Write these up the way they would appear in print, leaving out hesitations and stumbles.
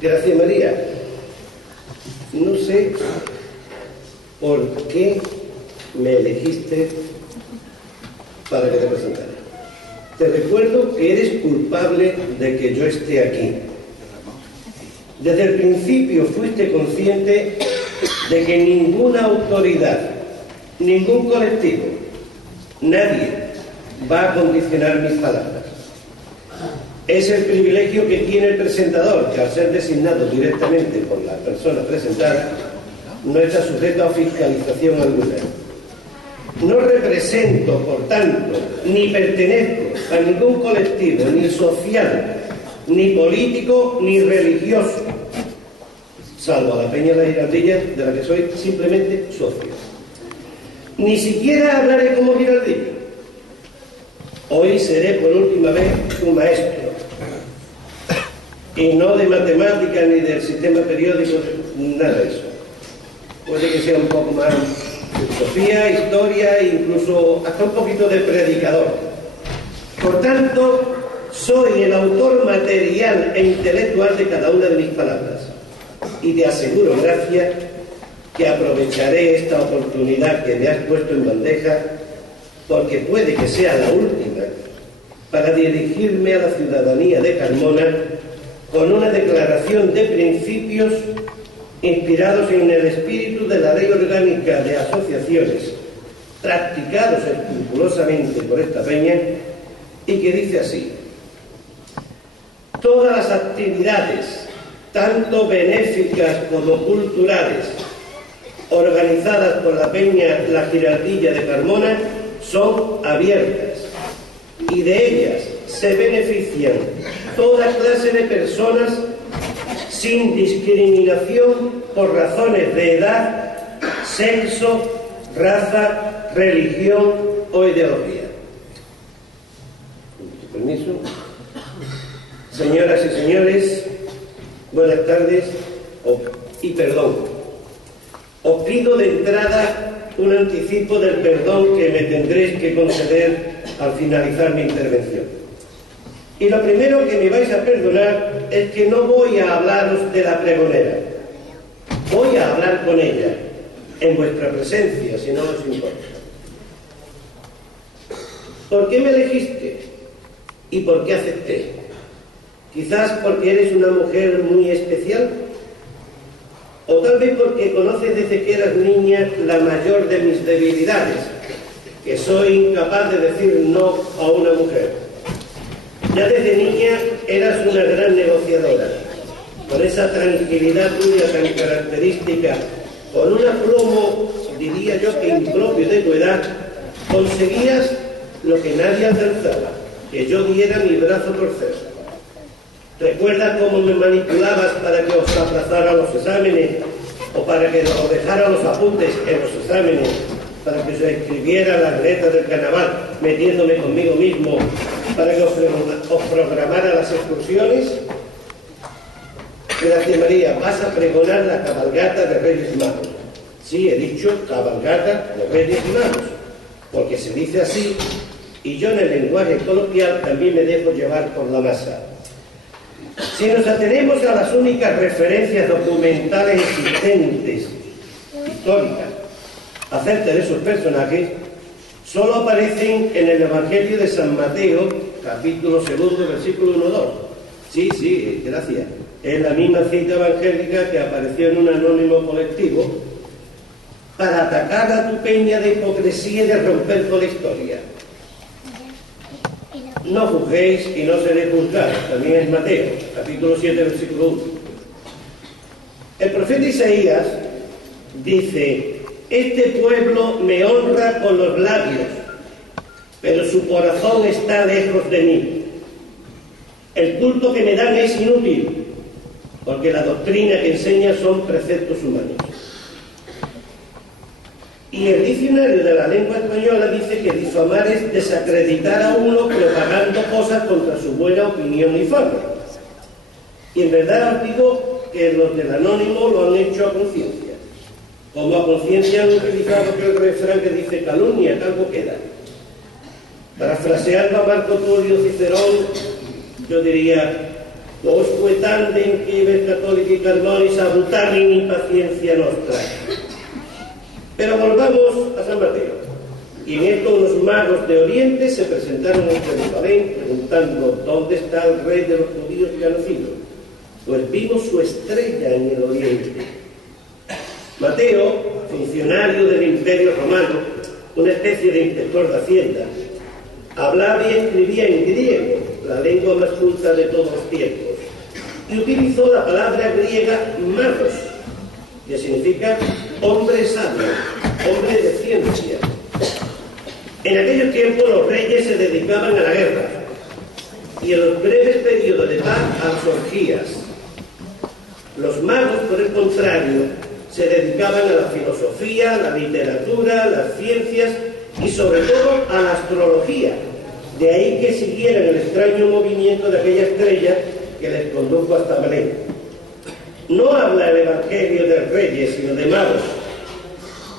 Gracia María, no sé por qué me elegiste para que te presentara. Te recuerdo que eres culpable de que yo esté aquí. Desde el principio fuiste consciente de que ninguna autoridad, ningún colectivo, nadie va a condicionar mis palabras. Es el privilegio que tiene el presentador, que al ser designado directamente por la persona presentada, no está sujeto a fiscalización alguna. No represento, por tanto, ni pertenezco a ningún colectivo, ni social, ni político, ni religioso, salvo a la Peña de la Giraldilla, de la que soy simplemente socio. Ni siquiera hablaré como Giraldillo. Hoy seré por última vez su maestro, y no de matemáticas ni del sistema periódico, nada de eso. Puede que sea un poco más filosofía, historia e incluso hasta un poquito de predicador. Por tanto, soy el autor material e intelectual de cada una de mis palabras. Y te aseguro, Gracia, que aprovecharé esta oportunidad que me has puesto en bandeja, porque puede que sea la última, para dirigirme a la ciudadanía de Carmona con una declaración de principios inspirados en el espíritu de la Ley Orgánica de Asociaciones, practicados escrupulosamente por esta peña, y que dice así: todas las actividades, tanto benéficas como culturales, organizadas por la Peña La Giraldilla de Carmona, son abiertas, y de ellas se benefician toda clase de personas sin discriminación por razones de edad, sexo, raza, religión o ideología. Con tu permiso. Señoras y señores, buenas tardes y perdón. Os pido de entrada un anticipo del perdón que me tendréis que conceder al finalizar mi intervención. Y lo primero que me vais a perdonar es que no voy a hablaros de la pregonera. Voy a hablar con ella, en vuestra presencia, si no os importa. ¿Por qué me elegiste? ¿Y por qué acepté? Quizás porque eres una mujer muy especial, o tal vez porque conoces desde que eras niña la mayor de mis debilidades, que soy incapaz de decir no a una mujer. Ya desde niña eras una gran negociadora, con esa tranquilidad tuya tan característica, con un aplomo, diría yo, que impropio de tu edad, conseguías lo que nadie alcanzaba, que yo diera mi brazo a torcer. ¿Recuerdas cómo me manipulabas para que os aplazara los exámenes, o para que os dejara los apuntes en los exámenes, para que os escribiera las letras del carnaval, metiéndome conmigo mismo, para que os programara las excursiones? Gracia María, vas a pregonar la cabalgata de Reyes Magos. Sí, he dicho cabalgata de Reyes Magos, porque se dice así, y yo en el lenguaje coloquial también me dejo llevar por la masa. Si nos atenemos a las únicas referencias documentales existentes, históricas, acerca de esos personajes, solo aparecen en el Evangelio de San Mateo, capítulo 2, versículo 1-2. Sí, gracias. Es la misma cita evangélica que apareció en un anónimo colectivo para atacar a tu peña de hipocresía y de romper con la historia. No juzguéis y no seréis juzgados. También es Mateo, capítulo 7, versículo 1. El profeta Isaías dice: este pueblo me honra con los labios, pero su corazón está lejos de mí. El culto que me dan es inútil, porque la doctrina que enseña son preceptos humanos. Y el diccionario de la lengua española dice que difamar es desacreditar a uno propagando cosas contra su buena opinión y fama. Y en verdad os digo que los del anónimo lo han hecho a conciencia. Como a conciencia han utilizado aquel refrán que dice: calumnia, que algo queda. Parafraseando a Marco Tulio Cicerón, yo diría: Quosque tandem cives catholici carmonis abutarin impaciencia nostra. Pero volvamos a San Mateo. Y en esto unos magos de Oriente se presentaron en Jerusalén preguntando: ¿dónde está el rey de los judíos que ha nacido? Pues vimos su estrella en el Oriente. Mateo, funcionario del Imperio Romano, una especie de inspector de Hacienda, hablaba y escribía en griego, la lengua más culta de todos los tiempos, y utilizó la palabra griega magos, que significa hombre sabio, hombre de ciencia. En aquellos tiempos los reyes se dedicaban a la guerra y en los breves periodos de paz a las orgías. Los magos, por el contrario, se dedicaban a la filosofía, la literatura, las ciencias y sobre todo a la astrología. De ahí que siguieran el extraño movimiento de aquella estrella que les condujo hasta Belén. No habla el Evangelio de reyes, sino de magos.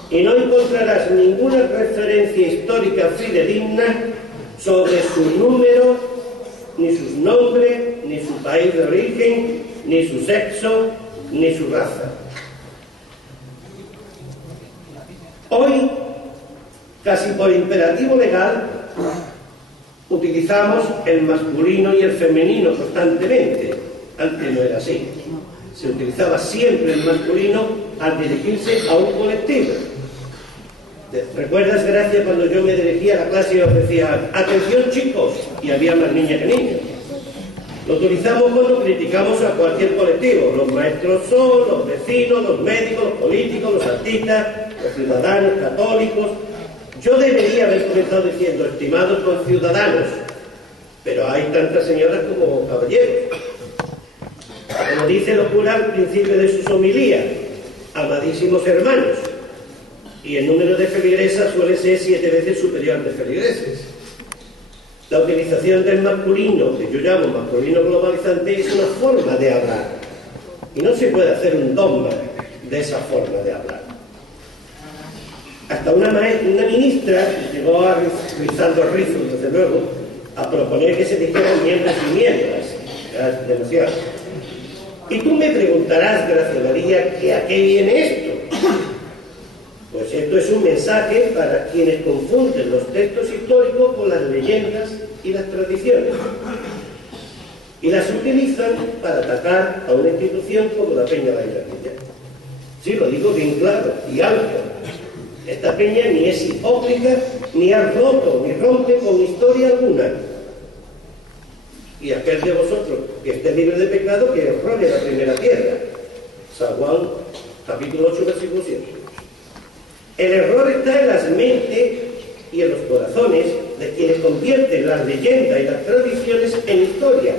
Y no encontrarás ninguna referencia histórica fidedigna sobre su número, ni sus nombres, ni su país de origen, ni su sexo, ni su raza. Hoy, casi por imperativo legal, utilizamos el masculino y el femenino constantemente. Antes no era así. Se utilizaba siempre el masculino al dirigirse a un colectivo. ¿Recuerdas, Gracia, cuando yo me dirigía a la clase y os decía: atención chicos? Y había más niñas que niños. Lo utilizamos cuando criticamos a cualquier colectivo. Los maestros son, los vecinos, los médicos, los políticos, los artistas, los ciudadanos católicos. Yo debería haber comenzado diciendo: estimados conciudadanos, pero hay tantas señoras como caballeros. Como dice el cura al principio de sus homilías: amadísimos hermanos. Y el número de feligresas suele ser 7 veces superior al de feligreses. La utilización del masculino, que yo llamo masculino globalizante, es una forma de hablar. Y no se puede hacer un dogma de esa forma de hablar. Hasta una ministra llegó a rizando rizos, desde luego, a proponer que se dijeran miembros y miembros. Es demasiado. Y tú me preguntarás, Gracia María, que ¿a qué viene esto? Pues esto es un mensaje para quienes confunden los textos históricos con las leyendas y las tradiciones. Y las utilizan para atacar a una institución como la Peña de la Iracilla. Sí, lo digo bien claro y alto. Esta peña ni es hipócrita, ni ha roto, ni rompe con historia alguna. Y aquel de vosotros que esté libre de pecado, que robe la primera piedra. San Juan, capítulo 8, versículo 7. El error está en las mentes y en los corazones de quienes convierten las leyendas y las tradiciones en historia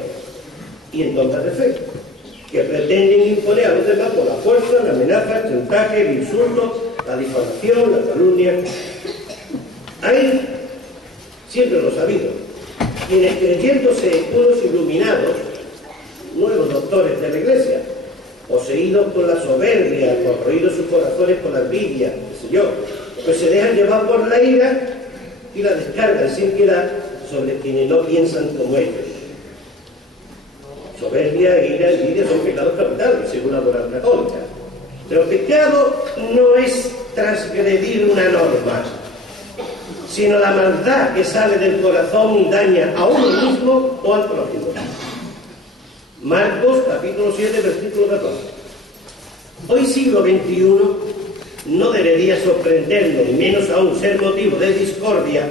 y en dogmas de fe, que pretenden imponer a los demás por la fuerza, la amenaza, el chantaje, el insulto, la difamación, la calumnia. Hay, siempre lo he sabido, quienes creyéndose unos iluminados, nuevos doctores de la Iglesia, poseídos por la soberbia, corroídos sus corazones por la envidia, qué sé yo, pues se dejan llevar por la ira y la descargan sin piedad sobre quienes no piensan como ellos. Soberbia, ira, envidia son pecados capitales, según la moral católica. Pero pecado no es transgredir una norma, sino la maldad que sale del corazón y daña a uno mismo o al prójimo. Marcos, capítulo 7, versículo 14. Hoy, siglo XXI, no debería sorprendernos, y menos aún ser motivo de discordia,